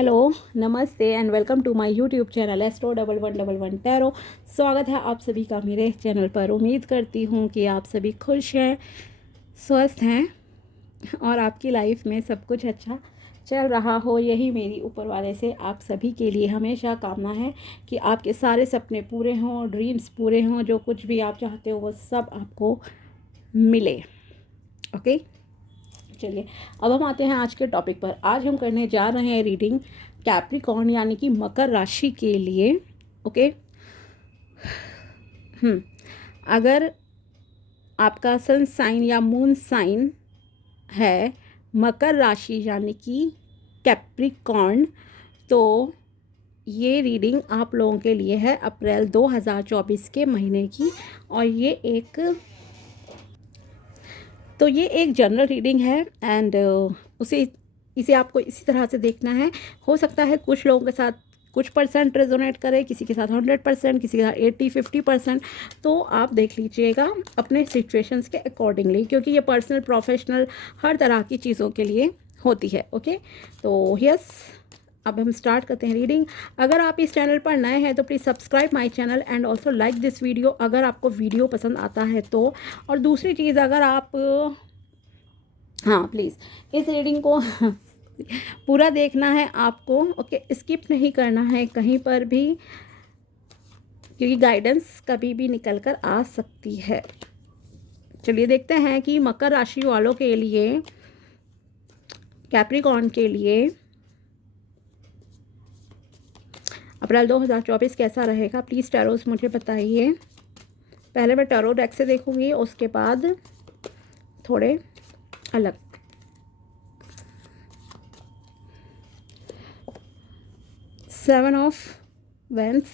Hello, नमस्ते and welcome to my YouTube channel Astro1111 tarot. स्वागत है आप सभी का मेरे चैनल पर। उम्मीद करती हूँ कि आप सभी खुश हैं, स्वस्थ हैं और आपकी लाइफ में सब कुछ अच्छा चल रहा हो। यही मेरी ऊपर वाले से आप सभी के लिए हमेशा कामना है कि आपके सारे सपने पूरे हों, ड्रीम्स पूरे हों, जो कुछ भी आप चाहते हो वो सब आपको मिले। ओके, चलिए अब हम आते हैं आज के टॉपिक पर। आज हम करने जा रहे हैं रीडिंग कैप्रिकॉर्न यानी कि मकर राशि के लिए। ओके, अगर आपका सन साइन या मून साइन है मकर राशि यानी कि कैप्रिकॉर्न, तो ये रीडिंग आप लोगों के लिए है अप्रैल 2024 के महीने की। और ये एक जनरल रीडिंग है एंड इसे आपको इसी तरह से देखना है। हो सकता है कुछ लोगों के साथ कुछ परसेंट रेजोनेट करे, किसी के साथ 100%, किसी के साथ 80-50%। तो आप देख लीजिएगा अपने सिचुएशंस के अकॉर्डिंगली, क्योंकि ये पर्सनल प्रोफेशनल हर तरह की चीज़ों के लिए होती है। ओके, तो यस, अब हम स्टार्ट करते हैं रीडिंग। अगर आप इस चैनल पर नए हैं तो please subscribe my channel and also like this video अगर आपको वीडियो पसंद आता है तो। और दूसरी चीज़, अगर आप प्लीज़ इस रीडिंग को पूरा देखना है आपको। ओके, स्किप नहीं करना है कहीं पर भी, क्योंकि गाइडेंस कभी भी निकल कर आ सकती है। चलिए देखते हैं कि मकर राशि वालों के लिए, कैप्रिकॉर्न के लिए अप्रैल 2024 कैसा रहेगा। प्लीज़ टैरोस मुझे बताइए। पहले मैं टैरो डेक से देखूंगी, उसके बाद थोड़े अलग। सेवन ऑफ वेंस,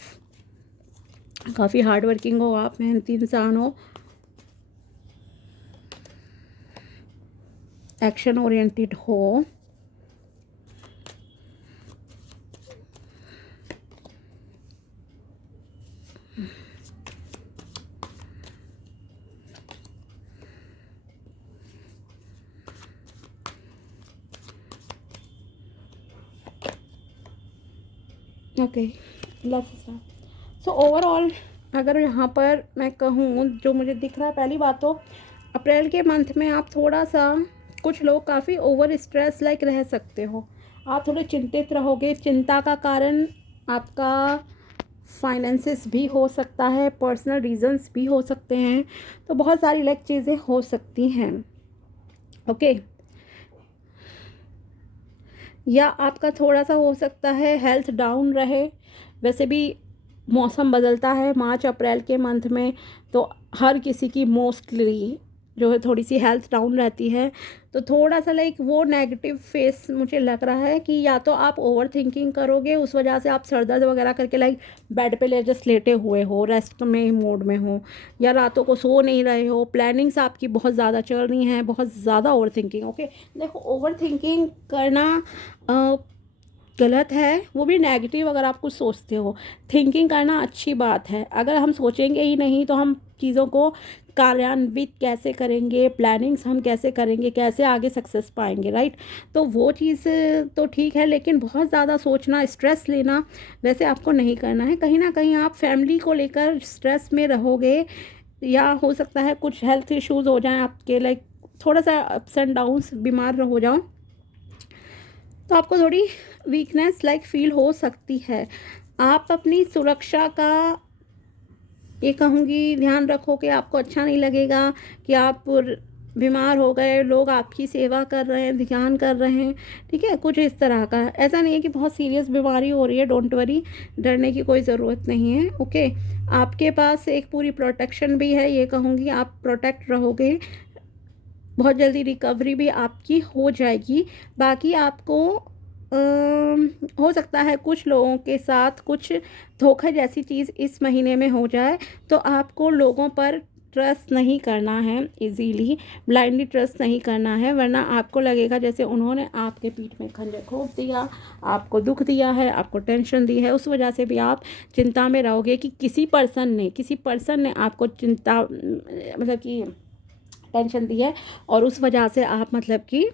काफ़ी हार्ड वर्किंग हो आप, मेहनती इंसान हो, एक्शन ओरिएंटेड हो। Okay, let's start. So overall अगर यहाँ पर मैं कहूँ जो मुझे दिख रहा है, पहली बात तो अप्रैल के मंथ में आप थोड़ा सा, कुछ लोग काफ़ी ओवर स्ट्रेस लाइक रह सकते हो। आप थोड़े चिंतित रहोगे। चिंता का कारण आपका फाइनेंसिस भी हो सकता है, पर्सनल रीजंस भी हो सकते हैं, तो बहुत सारी लाइक चीज़ें हो सकती हैं। ओके, या आपका थोड़ा सा हो सकता है हेल्थ डाउन रहे। वैसे भी मौसम बदलता है मार्च अप्रैल के मंथ में, तो हर किसी की मोस्टली जो है थोड़ी सी हेल्थ डाउन रहती है। तो थोड़ा सा लाइक वो नेगेटिव फेस मुझे लग रहा है कि या तो आप ओवर थिंकिंग करोगे, उस वजह से आप सर दर्द वगैरह करके लाइक बेड पे जस्ट लेटे हुए हो, रेस्ट में मोड में हो, या रातों को सो नहीं रहे हो। प्लानिंग्स आपकी बहुत ज़्यादा चल रही हैं, बहुत ज़्यादा ओवर थिंकिंग। ओके, देखो ओवर थिंकिंग करना गलत है, वो भी नेगेटिव। अगर आप कुछ सोचते हो, थिंकिंग करना अच्छी बात है। अगर हम सोचेंगे ही नहीं तो हम चीज़ों को कार्यान्वित कैसे करेंगे, प्लानिंग्स हम कैसे करेंगे, कैसे आगे सक्सेस पाएंगे, राइट। तो वो चीज़ तो ठीक है, लेकिन बहुत ज़्यादा सोचना, स्ट्रेस लेना वैसे आपको नहीं करना है। कहीं ना कहीं आप फैमिली को लेकर स्ट्रेस में रहोगे, या हो सकता है कुछ हेल्थ इश्यूज़ हो जाएं आपके, लाइक थोड़ा सा अप्स एंड डाउन्स, बीमार हो जाओ, तो आपको थोड़ी वीकनेस लाइक फील हो सकती है। आप अपनी सुरक्षा का, ये कहूँगी, ध्यान रखो कि आपको अच्छा नहीं लगेगा कि आप बीमार हो गए, लोग आपकी सेवा कर रहे हैं, ध्यान कर रहे हैं, ठीक है। कुछ इस तरह का, ऐसा नहीं है कि बहुत सीरियस बीमारी हो रही है, डोंट वरी, डरने की कोई ज़रूरत नहीं है। ओके, आपके पास एक पूरी प्रोटेक्शन भी है, ये कहूँगी आप प्रोटेक्ट रहोगे। बहुत जल्दी रिकवरी भी आपकी हो जाएगी। बाकी आपको हो सकता है कुछ लोगों के साथ कुछ धोखा जैसी चीज़ इस महीने में हो जाए, तो आपको लोगों पर ट्रस्ट नहीं करना है, इजीली ब्लाइंडली ट्रस्ट नहीं करना है, वरना आपको लगेगा जैसे उन्होंने आपके पीठ में खंजर घोंप दिया, आपको दुख दिया है, आपको टेंशन दी है। उस वजह से भी आप चिंता में रहोगे कि किसी पर्सन ने आपको चिंता, मतलब कि टेंशन दी है, और उस वजह से आप मतलब कि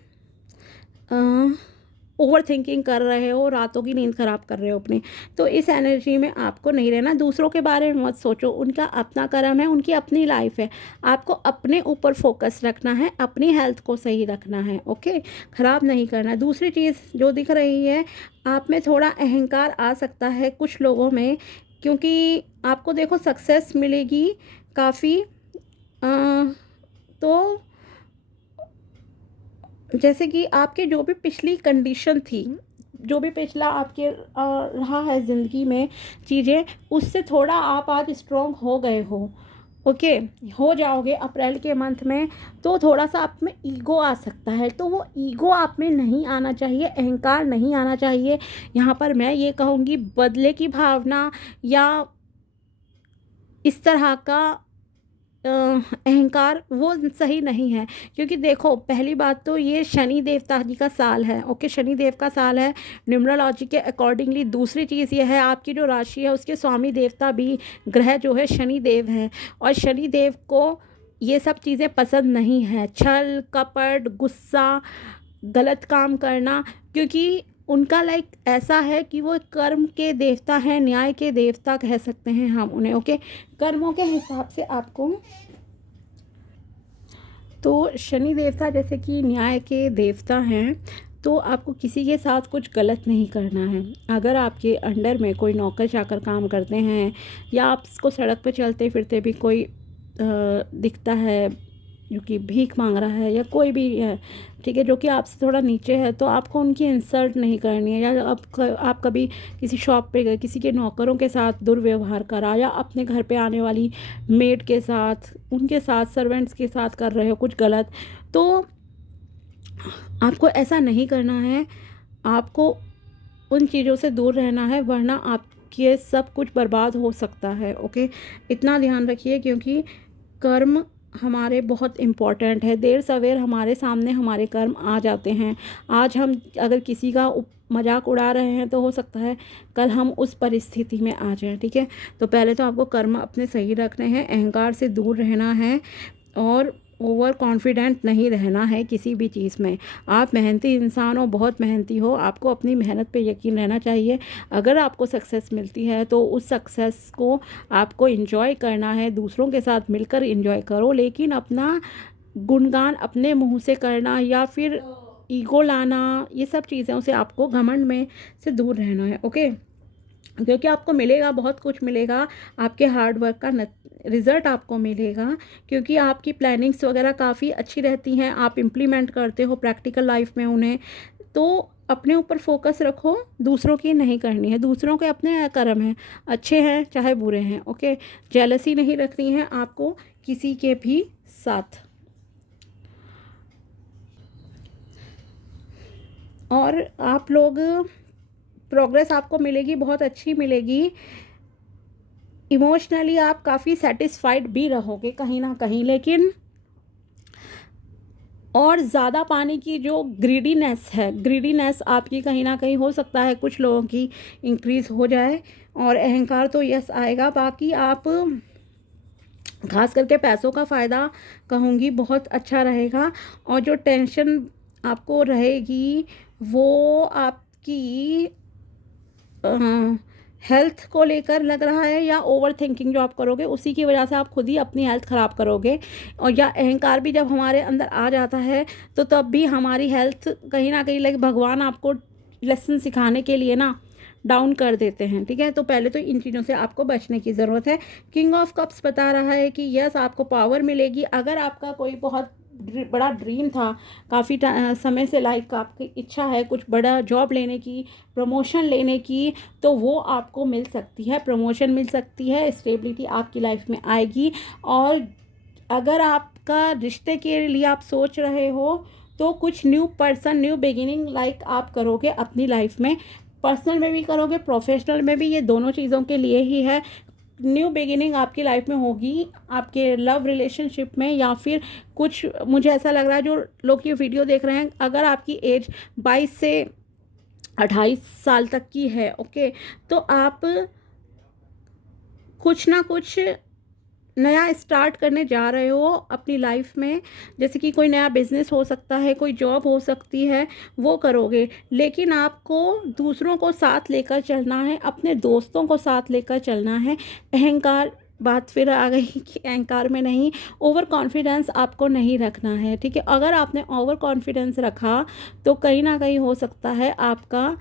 ओवर थिंकिंग कर रहे हो, रातों की नींद ख़राब कर रहे हो अपनी, तो इस एनर्जी में आपको नहीं रहना। दूसरों के बारे में मत सोचो, उनका अपना कर्म है, उनकी अपनी लाइफ है, आपको अपने ऊपर फोकस रखना है, अपनी हेल्थ को सही रखना है, ओके, ख़राब नहीं करना। दूसरी चीज़ जो दिख रही है, आप में थोड़ा अहंकार आ सकता है कुछ लोगों में, क्योंकि आपको देखो सक्सेस मिलेगी काफ़ी, तो जैसे कि आपके जो भी पिछली कंडीशन थी, जो भी पिछला आपके रहा है ज़िंदगी में चीज़ें, उससे थोड़ा आप आज स्ट्रॉन्ग हो गए हो, ओके, हो जाओगे अप्रैल के मंथ में। तो थोड़ा सा आप में ईगो आ सकता है, तो वो ईगो आप में नहीं आना चाहिए, अहंकार नहीं आना चाहिए। यहाँ पर मैं ये कहूँगी बदले की भावना या इस तरह का अहंकार वो सही नहीं है। क्योंकि देखो पहली बात तो ये शनि देवता जी का साल है, ओके, शनि देव का साल है न्यूमरोलॉजी के अकॉर्डिंगली। दूसरी चीज़ ये है आपकी जो राशि है उसके स्वामी देवता भी ग्रह जो है शनि देव है, और शनि देव को ये सब चीज़ें पसंद नहीं है, छल कपट गुस्सा गलत काम करना, क्योंकि उनका लाइक ऐसा है कि वो कर्म के देवता हैं, न्याय के देवता कह सकते हैं हम उन्हें, ओके। कर्मों के हिसाब से आपको, तो शनि देवता जैसे कि न्याय के देवता हैं, तो आपको किसी के साथ कुछ गलत नहीं करना है। अगर आपके अंडर में कोई नौकर चाकर काम करते हैं, या आपको सड़क पे चलते फिरते भी कोई दिखता है जो कि भीख मांग रहा है, या कोई भी है, ठीक है, जो कि आपसे थोड़ा नीचे है, तो आपको उनकी इंसल्ट नहीं करनी है। या आप कभी किसी शॉप पे गए, किसी के नौकरों के साथ दुर्व्यवहार करा, या अपने घर पे आने वाली मेड के साथ, उनके साथ सर्वेंट्स के साथ कर रहे हो कुछ गलत, तो आपको ऐसा नहीं करना है। आपको उन चीज़ों से दूर रहना है, वरना आपके सब कुछ बर्बाद हो सकता है, ओके। इतना ध्यान रखिए, क्योंकि कर्म हमारे बहुत इम्पॉर्टेंट है। देर सवेर हमारे सामने हमारे कर्म आ जाते हैं। आज हम अगर किसी का मजाक उड़ा रहे हैं, तो हो सकता है कल हम उस परिस्थिति में आ जाएं, ठीक है। तो पहले तो आपको कर्म अपने सही रखने हैं, अहंकार से दूर रहना है, और ओवर कॉन्फिडेंट नहीं रहना है किसी भी चीज़ में। आप मेहनती इंसान हो, बहुत मेहनती हो, आपको अपनी मेहनत पे यकीन रहना चाहिए। अगर आपको सक्सेस मिलती है तो उस सक्सेस को आपको एंजॉय करना है, दूसरों के साथ मिलकर एंजॉय करो, लेकिन अपना गुणगान अपने मुंह से करना या फिर ईगो लाना, ये सब चीज़ों से आपको घमंड में से दूर रहना है, ओके। क्योंकि आपको मिलेगा, बहुत कुछ मिलेगा, आपके हार्ड वर्क का रिज़ल्ट आपको मिलेगा, क्योंकि आपकी प्लानिंग्स वगैरह काफ़ी अच्छी रहती हैं, आप इम्प्लीमेंट करते हो प्रैक्टिकल लाइफ में उन्हें। तो अपने ऊपर फोकस रखो, दूसरों की नहीं करनी है। दूसरों के अपने कर्म हैं, अच्छे हैं चाहे बुरे हैं, ओके। जेलसी नहीं रखनी है आपको किसी के भी साथ। और आप लोग, प्रोग्रेस आपको मिलेगी, बहुत अच्छी मिलेगी। इमोशनली आप काफ़ी सेटिस्फाइड भी रहोगे कहीं ना कहीं, लेकिन और ज़्यादा पाने की जो ग्रीडीनेस है, ग्रीडीनेस आपकी कहीं ना कहीं हो सकता है कुछ लोगों की इंक्रीज़ हो जाए, और अहंकार तो यस आएगा। बाकी आप खास करके पैसों का फ़ायदा कहूँगी बहुत अच्छा रहेगा, और जो टेंशन आपको रहेगी वो आपकी हेल्थ को लेकर लग रहा है, या ओवर थिंकिंग जो आप करोगे उसी की वजह से आप खुद ही अपनी हेल्थ ख़राब करोगे। और या अहंकार भी जब हमारे अंदर आ जाता है, तो तब भी हमारी हेल्थ कहीं ना कहीं लाइक भगवान आपको लेसन सिखाने के लिए ना डाउन कर देते हैं, ठीक है। तो पहले तो इन चीज़ों से आपको बचने की ज़रूरत है। किंग ऑफ कप्स बता रहा है कि यस आपको पावर मिलेगी। अगर आपका कोई बहुत बड़ा ड्रीम था काफ़ी समय से, लाइक आपकी इच्छा है कुछ बड़ा जॉब लेने की, प्रमोशन लेने की, तो वो आपको मिल सकती है, प्रमोशन मिल सकती है, स्टेबिलिटी आपकी लाइफ में आएगी। और अगर आपका रिश्ते के लिए आप सोच रहे हो, तो कुछ new person, new beginning like आप करोगे अपनी लाइफ में, पर्सनल में भी करोगे, प्रोफेशनल में भी, ये दोनों चीज़ों के लिए ही है। न्यू बिगिनिंग आपकी लाइफ में होगी, आपके लव रिलेशनशिप में, या फिर कुछ, मुझे ऐसा लग रहा है जो लोग ये वीडियो देख रहे हैं, अगर आपकी एज 22 से 28 साल तक की है, ओके, तो आप कुछ ना कुछ नया स्टार्ट करने जा रहे हो अपनी लाइफ में, जैसे कि कोई नया बिजनेस हो सकता है, कोई जॉब हो सकती है, वो करोगे। लेकिन आपको दूसरों को साथ लेकर चलना है, अपने दोस्तों को साथ लेकर चलना है। अहंकार, बात फिर आ गई कि अहंकार में नहीं, ओवर कॉन्फिडेंस आपको नहीं रखना है, ठीक है। अगर आपने ओवर कॉन्फिडेंस रखा तो कहीं ना कहीं हो सकता है आपका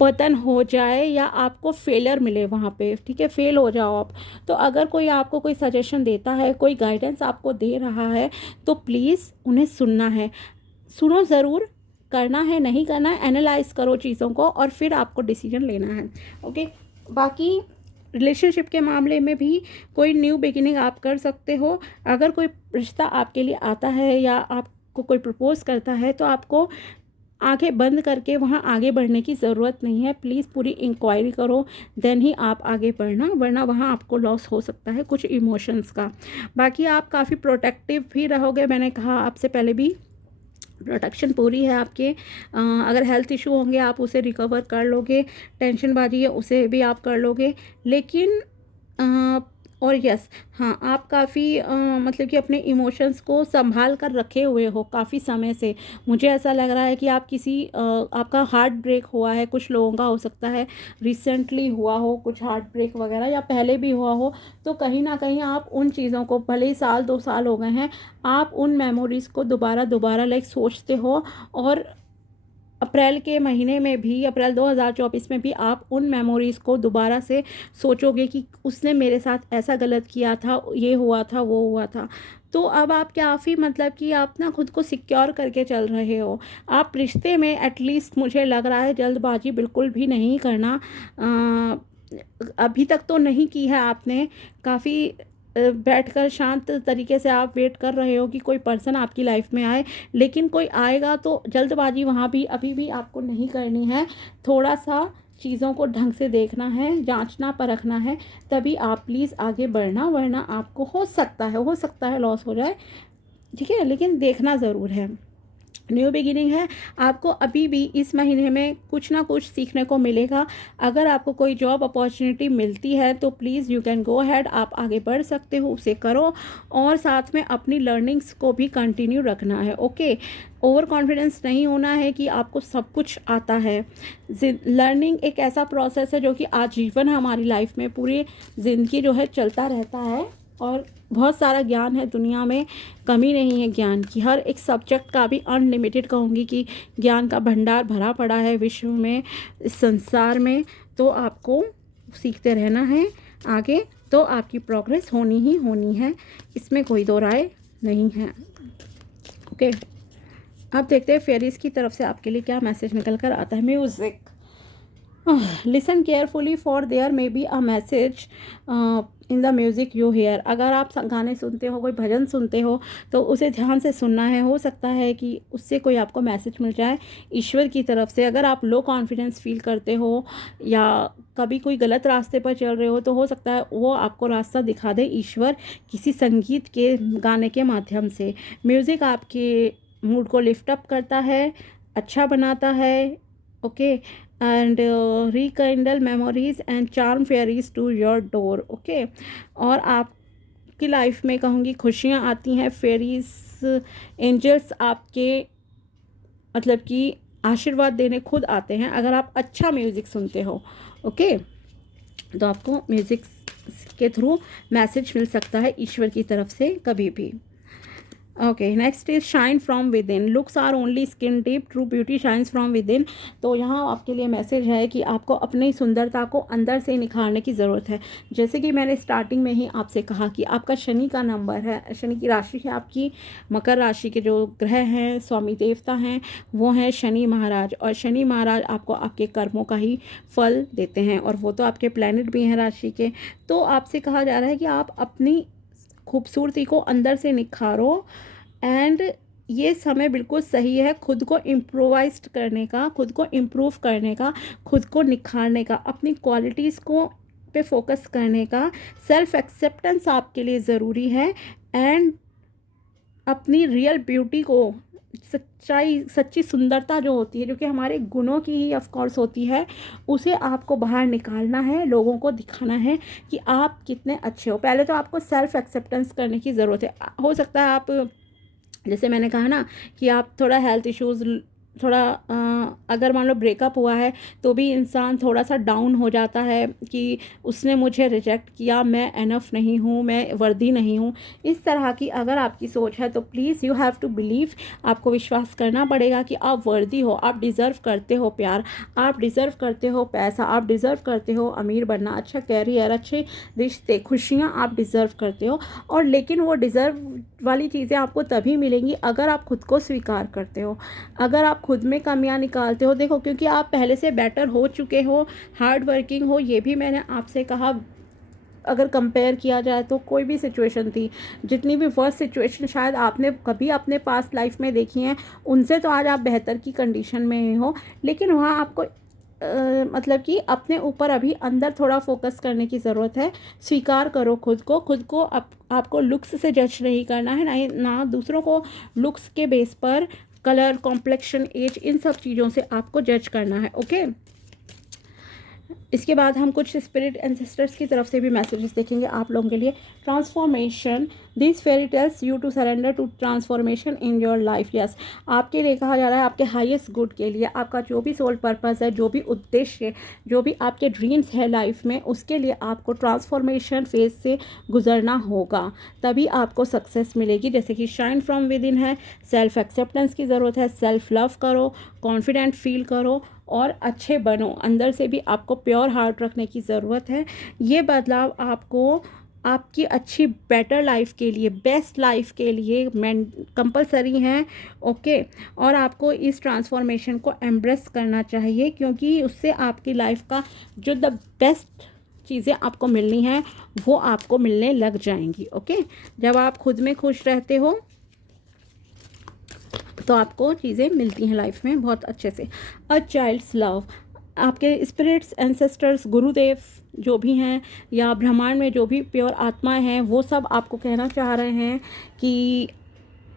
पतन हो जाए या आपको फेलियर मिले वहाँ पे, ठीक है, फेल हो जाओ आप। तो अगर कोई आपको कोई सजेशन देता है, कोई गाइडेंस आपको दे रहा है, तो प्लीज़ उन्हें सुनना है, सुनो ज़रूर, करना है नहीं करना है, एनालाइज करो चीज़ों को और फिर आपको डिसीजन लेना है। ओके। बाकी रिलेशनशिप के मामले में भी कोई न्यू बिगिनिंग आप कर सकते हो। अगर कोई रिश्ता आपके लिए आता है या आपको कोई प्रपोज करता है तो आपको आंखें बंद करके वहाँ आगे बढ़ने की ज़रूरत नहीं है। प्लीज़ पूरी इंक्वायरी करो, देन ही आप आगे बढ़ना, वरना वहाँ आपको लॉस हो सकता है कुछ इमोशंस का। बाकी आप काफ़ी प्रोटेक्टिव भी रहोगे, मैंने कहा आपसे पहले भी, प्रोटेक्शन पूरी है आपके। अगर हेल्थ इशू होंगे आप उसे रिकवर कर लोगे, टेंशनबाजी है उसे भी आप कर लोगे। लेकिन और यस, हाँ, आप काफ़ी मतलब कि अपने इमोशंस को संभाल कर रखे हुए हो काफ़ी समय से। मुझे ऐसा लग रहा है कि आप आपका हार्ट ब्रेक हुआ है, कुछ लोगों का हो सकता है रिसेंटली हुआ हो कुछ हार्ट ब्रेक वगैरह, या पहले भी हुआ हो। तो कहीं ना कहीं आप उन चीज़ों को, भले ही साल 2 साल हो गए हैं, आप उन मेमोरीज़ को दोबारा दोबारा लाइक सोचते हो। और अप्रैल के महीने में भी, अप्रैल 2024 में भी आप उन मेमोरीज़ को दोबारा से सोचोगे कि उसने मेरे साथ ऐसा गलत किया था, ये हुआ था, वो हुआ था। तो अब आप काफ़ी मतलब कि आप ना खुद को सिक्योर करके चल रहे हो। आप रिश्ते में एटलीस्ट, मुझे लग रहा है, जल्दबाजी बिल्कुल भी नहीं करना। अभी तक तो नहीं की है आपने, काफ़ी बैठकर शांत तरीके से आप वेट कर रहे हो कि कोई पर्सन आपकी लाइफ में आए। लेकिन कोई आएगा तो जल्दबाजी वहाँ भी अभी भी आपको नहीं करनी है। थोड़ा सा चीज़ों को ढंग से देखना है, जांचना परखना है, तभी आप प्लीज़ आगे बढ़ना, वरना आपको हो सकता है लॉस हो जाए, ठीक है, लेकिन देखना ज़रूर है। न्यू बिगिनिंग है, आपको अभी भी इस महीने में कुछ ना कुछ सीखने को मिलेगा। अगर आपको कोई जॉब अपॉर्चुनिटी मिलती है तो please you can go ahead, आप आगे बढ़ सकते हो, उसे करो। और साथ में अपनी लर्निंग्स को भी कंटिन्यू रखना है। ओके। ओवर कॉन्फिडेंस नहीं होना है कि आपको सब कुछ आता है। लर्निंग एक ऐसा प्रोसेस है जो कि आजीवन हमारी लाइफ में, पूरी ज़िंदगी जो है चलता रहता है। और बहुत सारा ज्ञान है दुनिया में, कमी नहीं है ज्ञान की। हर एक सब्जेक्ट का भी अनलिमिटेड कहूँगी कि ज्ञान का भंडार भरा पड़ा है विश्व में, इस संसार में। तो आपको सीखते रहना है आगे, तो आपकी प्रोग्रेस होनी ही होनी है, इसमें कोई दो राय नहीं है। ओके। अब देखते हैं फेरीज की तरफ से आपके लिए क्या मैसेज निकल कर आता है। Music, listen carefully for there may be a message in the music you hear. अगर आप गाने सुनते हो, कोई भजन सुनते हो, तो उसे ध्यान से सुनना है। हो सकता है कि उससे कोई आपको मैसेज मिल जाए ईश्वर की तरफ से। अगर आप लो कॉन्फिडेंस फील करते हो या कभी कोई गलत रास्ते पर चल रहे हो, तो हो सकता है वो आपको रास्ता दिखा दे ईश्वर किसी संगीत के गाने के माध्यम से। म्यूज़िक आपके मूड को लिफ्ट अप करता है, अच्छा बनाता है। Okay. And rekindle memories and charm fairies to your door. Okay. और आपकी लाइफ में कहूँगी खुशियाँ आती हैं, फेरीज, एंजल्स आपके मतलब कि आशीर्वाद देने खुद आते हैं अगर आप अच्छा म्यूज़िक सुनते हो। ओके। तो आपको म्यूज़िक के थ्रू मैसेज मिल सकता है ईश्वर की तरफ से कभी भी। Okay, next is shine from within, looks are only skin deep, true beauty shines from within. तो यहाँ आपके लिए मैसेज है कि आपको अपनी सुंदरता को अंदर से निखारने की ज़रूरत है। जैसे कि मैंने स्टार्टिंग में ही आपसे कहा कि आपका शनि का नंबर है, शनि की राशि है आपकी, मकर राशि के जो ग्रह हैं, स्वामी देवता हैं, वो हैं शनि महाराज। और शनि महाराज आपको आपके कर्मों का ही फल देते हैं, और वो तो आपके प्लैनेट भी हैं राशि के। तो आपसे कहा जा रहा है कि आप अपनी खूबसूरती को अंदर से निखारो। एंड ये समय बिल्कुल सही है खुद को इम्प्रोवाइज करने का, खुद को इम्प्रूव करने का, खुद को निखारने का, अपनी क्वालिटीज़ को पे फोकस करने का। सेल्फ एक्सेप्टेंस आपके लिए ज़रूरी है। एंड अपनी रियल ब्यूटी को सच्ची सुंदरता जो होती है, जो कि हमारे गुणों की ही ऑफ कोर्स होती है, उसे आपको बाहर निकालना है, लोगों को दिखाना है कि आप कितने अच्छे हो। पहले तो आपको सेल्फ एक्सेप्टेंस करने की ज़रूरत है। हो सकता है आप, जैसे मैंने कहा ना, कि आप थोड़ा हेल्थ इश्यूज़, थोड़ा अगर मान लो ब्रेकअप हुआ है तो भी इंसान थोड़ा सा डाउन हो जाता है कि उसने मुझे रिजेक्ट किया, मैं एनफ नहीं हूँ, मैं वर्दी नहीं हूँ। इस तरह की अगर आपकी सोच है तो please you have to believe, आपको विश्वास करना पड़ेगा कि आप वर्दी हो, आप डिज़र्व करते हो प्यार, आप डिज़र्व करते हो पैसा, आप डिज़र्व करते हो अमीर बनना, अच्छा कैरियर, अच्छे रिश्ते, खुशियाँ आप डिज़र्व करते हो। और लेकिन वो डिज़र्व वाली चीज़ें आपको तभी मिलेंगी अगर आप खुद को स्वीकार करते हो, अगर आप खुद में कमियां निकालते हो। देखो, क्योंकि आप पहले से बेटर हो चुके हो, हार्ड वर्किंग हो, ये भी मैंने आपसे कहा। अगर कंपेयर किया जाए तो कोई भी सिचुएशन थी, जितनी भी वर्स्ट सिचुएशन शायद आपने कभी अपने पास्ट लाइफ में देखी हैं, उनसे तो आज आप बेहतर की कंडीशन में हो। लेकिन वहाँ आपको मतलब कि अपने ऊपर अभी अंदर थोड़ा फोकस करने की ज़रूरत है। स्वीकार करो खुद को, आपको लुक्स से जज नहीं करना है, ना दूसरों को लुक्स के बेस पर, कलर, कॉम्प्लेक्शन, एज, इन सब चीज़ों से आपको जज करना है। ओके, इसके बाद हम कुछ स्पिरिट एंसेस्टर्स की तरफ से भी मैसेजेस देखेंगे आप लोगों के लिए। Transformation, this fairy tells you to surrender to transformation in your life. Yes, आपके लिए कहा जा रहा है, आपके हाईएस्ट गुड के लिए, आपका जो भी सोल पर्पस है, जो भी उद्देश्य, जो भी आपके ड्रीम्स है लाइफ में, उसके लिए आपको ट्रांसफॉर्मेशन फेज से गुजरना होगा, तभी आपको सक्सेस मिलेगी। जैसे कि शाइन फ्रॉम विद इन है, सेल्फ एक्सेप्टेंस की ज़रूरत है, सेल्फ लव करो, कॉन्फिडेंट फील करो और अच्छे बनो। अंदर से भी आपको प्योर हार्ट रखने की ज़रूरत है। ये बदलाव आपको आपकी अच्छी बेटर लाइफ के लिए, बेस्ट लाइफ के लिए कंपलसरी हैं। ओके, और आपको इस ट्रांसफॉर्मेशन को एम्ब्रेस करना चाहिए, क्योंकि उससे आपकी लाइफ का जो द बेस्ट चीज़ें आपको मिलनी हैं वो आपको मिलने लग जाएंगी। ओके, जब आप खुद में खुश रहते हो तो आपको चीज़ें मिलती हैं लाइफ में बहुत अच्छे से। अ चाइल्ड्स लव, आपके स्पिरिट्स, एंसेस्टर्स, गुरुदेव जो भी हैं, या ब्रह्मांड में जो भी प्योर आत्माएं हैं, वो सब आपको कहना चाह रहे हैं कि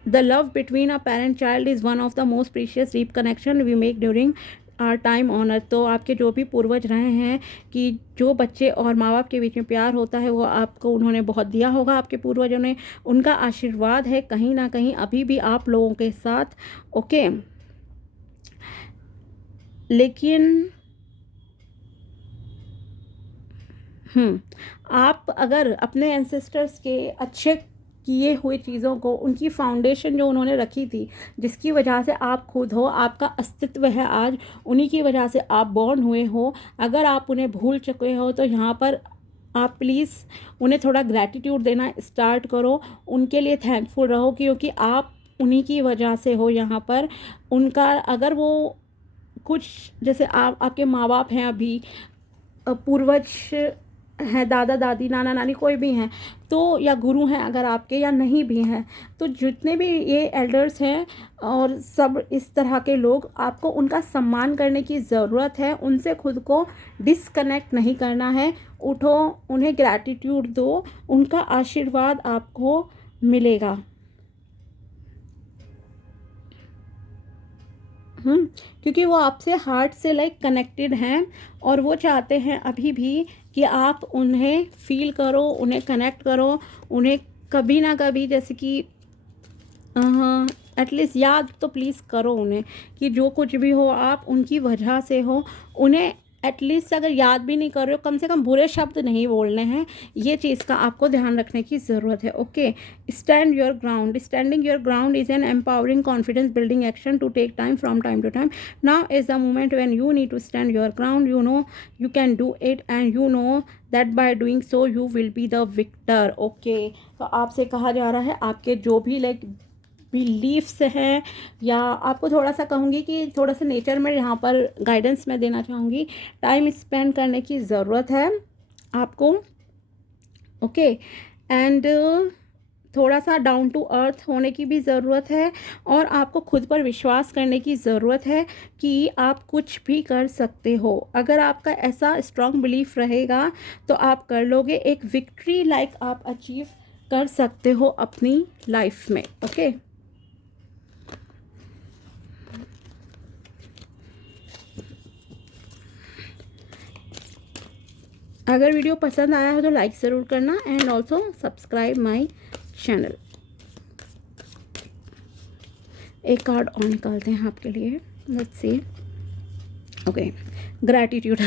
the love between a parent child is one of the most precious deep connection we make during our time on earth. तो आपके जो भी पूर्वज रहे हैं, कि जो बच्चे और माँ बाप के बीच में प्यार होता है वो आपको उन्होंने बहुत दिया होगा, आपके पूर्वजों ने, उनका आशीर्वाद है कहीं ना कहीं अभी भी आप लोगों के साथ। ओके, लेकिन आप अगर अपने एंसेस्टर्स के अच्छे किए हुए चीज़ों को, उनकी फाउंडेशन जो उन्होंने रखी थी, जिसकी वजह से आप खुद हो, आपका अस्तित्व है आज, उन्हीं की वजह से आप बॉर्न हुए हो, अगर आप उन्हें भूल चुके हो तो यहाँ पर आप प्लीज़ उन्हें थोड़ा ग्रैटिट्यूड देना स्टार्ट करो, उनके लिए थैंकफुल रहो, क्योंकि आप उन्हीं की वजह से हो यहाँ पर। उनका अगर वो कुछ, जैसे आपके माँ बाप हैं अभी, पूर्वज हैं, दादा दादी, नाना नानी, कोई भी हैं तो, या गुरु हैं अगर आपके, या नहीं भी हैं तो जितने भी ये एल्डर्स हैं और सब इस तरह के लोग, आपको उनका सम्मान करने की ज़रूरत है। उनसे खुद को डिसकनेक्ट नहीं करना है, उठो, उन्हें ग्रैटिट्यूड दो, उनका आशीर्वाद आपको मिलेगा। क्योंकि वो आपसे हार्ट से लाइक कनेक्टेड हैं, और वो चाहते हैं अभी भी कि आप उन्हें फील करो, उन्हें कनेक्ट करो, उन्हें कभी ना कभी, जैसे कि एटलीस्ट याद तो प्लीज़ करो उन्हें, कि जो कुछ भी हो आप उनकी वजह से हो। उन्हें एटलीस्ट अगर याद भी नहीं कर रहे हो, कम से कम बुरे शब्द नहीं बोलने हैं, ये चीज़ का आपको ध्यान रखने की ज़रूरत है। Okay, stand your ground, standing your ground is an empowering confidence building action to take time from time to time. Now is the moment when you need to stand your ground, you know you can do it, and you know that by doing so you will be the victor. Okay, तो आपसे कहा जा रहा है, आपके जो भी like beliefs हैं, या आपको थोड़ा सा कहूँगी कि थोड़ा सा नेचर में यहाँ पर गाइडेंस मैं देना चाहूँगी, टाइम स्पेंड करने की ज़रूरत है आपको। ओके, एंड थोड़ा सा डाउन टू अर्थ होने की भी ज़रूरत है, और आपको खुद पर विश्वास करने की ज़रूरत है कि आप कुछ भी कर सकते हो। अगर आपका ऐसा स्ट्रॉन्ग बिलीफ रहेगा तो आप कर लोगे, एक विक्ट्री लाइक आप अचीव कर सकते हो अपनी लाइफ में। ओके, अगर वीडियो पसंद आया हो तो लाइक ज़रूर करना and also subscribe my channel. एक कार्ड और निकालते हैं आपके लिए, लेट्स सी। Okay, gratitude.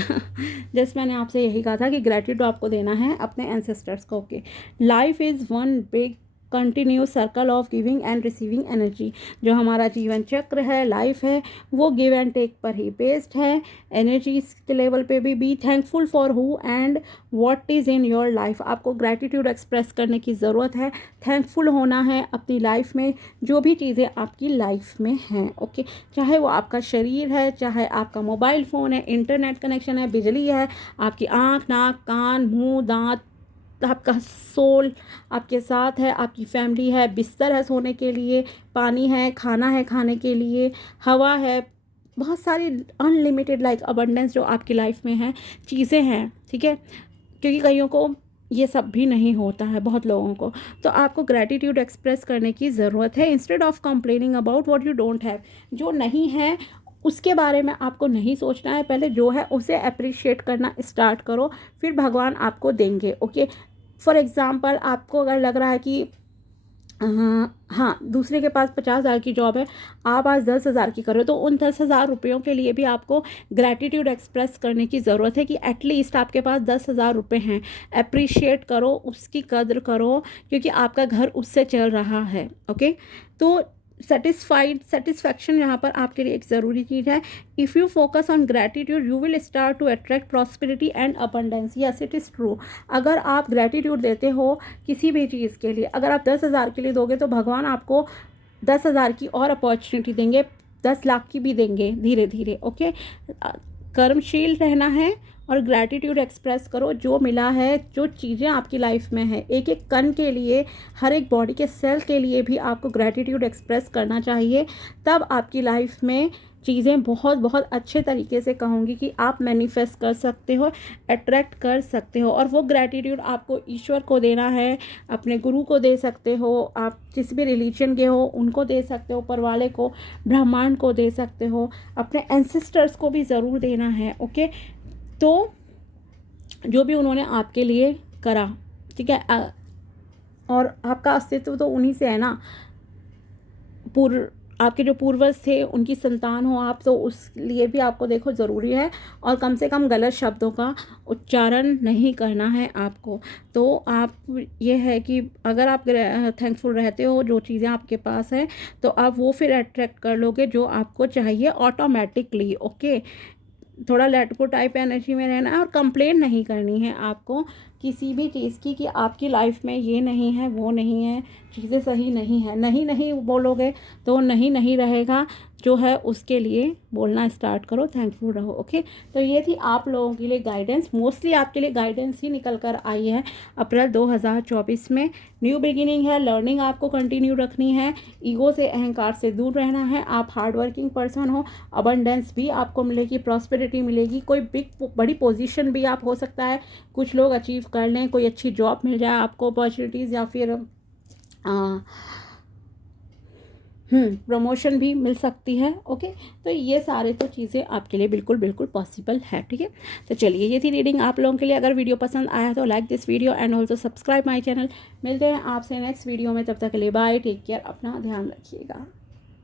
जैसे मैंने आपसे यही कहा था कि ग्रैटिट्यूड आपको देना है अपने एंसेस्टर्स को। Okay, life is one big continuous circle of giving and receiving energy. जो हमारा जीवन चक्र है, लाइफ है, वो गिव एंड टेक पर ही बेस्ड है। एनर्जी के लेवल पे भी be thankful for who and what is in your life. आपको ग्रैटिट्यूड एक्सप्रेस करने की ज़रूरत है, थैंकफुल होना है अपनी लाइफ में जो भी चीज़ें आपकी लाइफ में हैं। ओके, चाहे वो आपका शरीर है, चाहे आपका मोबाइल फ़ोन है, इंटरनेट कनेक्शन है, बिजली है, आपकी आँख, नाक, कान, मुँह, दाँत, आपका सोल आपके साथ है, आपकी फैमिली है, बिस्तर है सोने के लिए, पानी है, खाना है खाने के लिए, हवा है, बहुत सारी अनलिमिटेड लाइक अबंडेंस जो आपकी लाइफ में है, चीज़ें हैं, ठीक है। क्योंकि कईयों को ये सब भी नहीं होता है, बहुत लोगों को। तो आपको ग्रैटिट्यूड एक्सप्रेस करने की ज़रूरत है instead of complaining about what you don't have. जो नहीं है उसके बारे में आपको नहीं सोचना है, पहले जो है उसे अप्रिशिएट करना स्टार्ट करो, फिर भगवान आपको देंगे। ओके, फॉर एग्ज़ाम्पल आपको अगर लग रहा है कि हाँ दूसरे के पास 50,000 की जॉब है, आप आज 10,000 की कर रहे हो, तो उन 10,000 रुपयों के लिए भी आपको ग्रैटिट्यूड एक्सप्रेस करने की ज़रूरत है कि एटलीस्ट आपके पास 10,000 रुपये हैं। अप्रिशिएट करो, उसकी कद्र करो, क्योंकि आपका घर उससे चल रहा है। ओके, तो सेटिस्फैक्शन यहाँ पर आपके लिए एक ज़रूरी चीज़ है। If you focus on gratitude you will start to attract prosperity and abundance. Yes, it is true. अगर आप ग्रैटिट्यूड देते हो किसी भी चीज़ के लिए, अगर आप 10,000 के लिए दोगे तो भगवान आपको 10,000 की और अपॉर्चुनिटी देंगे, 10 लाख की भी देंगे धीरे धीरे। ओके, कर्मशील रहना है और ग्रैटिट्यूड एक्सप्रेस करो। जो मिला है, जो चीज़ें आपकी लाइफ में है, एक एक कण के लिए, हर एक बॉडी के सेल के लिए भी आपको ग्रैटिट्यूड एक्सप्रेस करना चाहिए। तब आपकी लाइफ में चीज़ें बहुत बहुत अच्छे तरीके से कहूँगी कि आप मैनिफेस्ट कर सकते हो, अट्रैक्ट कर सकते हो। और वो ग्रैटिट्यूड आपको ईश्वर को देना है, अपने गुरु को दे सकते हो, आप जिस भी रिलीजन के हो उनको दे सकते हो, ऊपर वाले को, ब्रह्मांड को दे सकते हो, अपने एंसेस्टर्स को भी ज़रूर देना है। ओके, तो जो भी उन्होंने आपके लिए करा, ठीक है, और आपका अस्तित्व तो उन्हीं से है ना, आपके जो पूर्वज थे उनकी संतान हो आप, तो उस लिए भी आपको देखो ज़रूरी है। और कम से कम गलत शब्दों का उच्चारण नहीं करना है आपको। तो आप ये है कि अगर आप थैंकफुल रहते हो जो चीज़ें आपके पास हैं, तो आप वो फिर अट्रैक्ट कर लोगे जो आपको चाहिए ऑटोमेटिकली। ओके, थोड़ा लेट गो टाइप एनर्जी में रहना है और कंप्लेन नहीं करनी है आपको किसी भी चीज़ की कि आपकी लाइफ में ये नहीं है, वो नहीं है, चीज़ें सही नहीं है। नहीं नहीं बोलोगे तो नहीं नहीं रहेगा, जो है उसके लिए बोलना स्टार्ट करो, थैंकफुल रहो। ओके, तो ये थी आप लोगों के लिए गाइडेंस, मोस्टली आपके लिए गाइडेंस ही निकल कर आई है अप्रैल 2024 में। न्यू बिगिनिंग है, लर्निंग आपको कंटिन्यू रखनी है, ईगो से, अहंकार से दूर रहना है। आप हार्ड वर्किंग पर्सन हो, अबंडेंस भी आपको मिलेगी, प्रॉस्पेरिटी मिलेगी, कोई बड़ी पोजीशन भी आप हो सकता है कुछ लोग अचीव कर लें, कोई अच्छी जॉब मिल जाए आपको, अपॉर्चुनिटीज़, या फिर प्रमोशन भी मिल सकती है। ओके, तो ये सारे तो चीज़ें आपके लिए बिल्कुल बिल्कुल पॉसिबल है। ठीक है, तो चलिए ये थी रीडिंग आप लोगों के लिए। अगर वीडियो पसंद आया तो like this video and also subscribe my channel. मिलते हैं आपसे नेक्स्ट वीडियो में, तब तक के लिए बाय, टेक केयर, अपना ध्यान रखिएगा।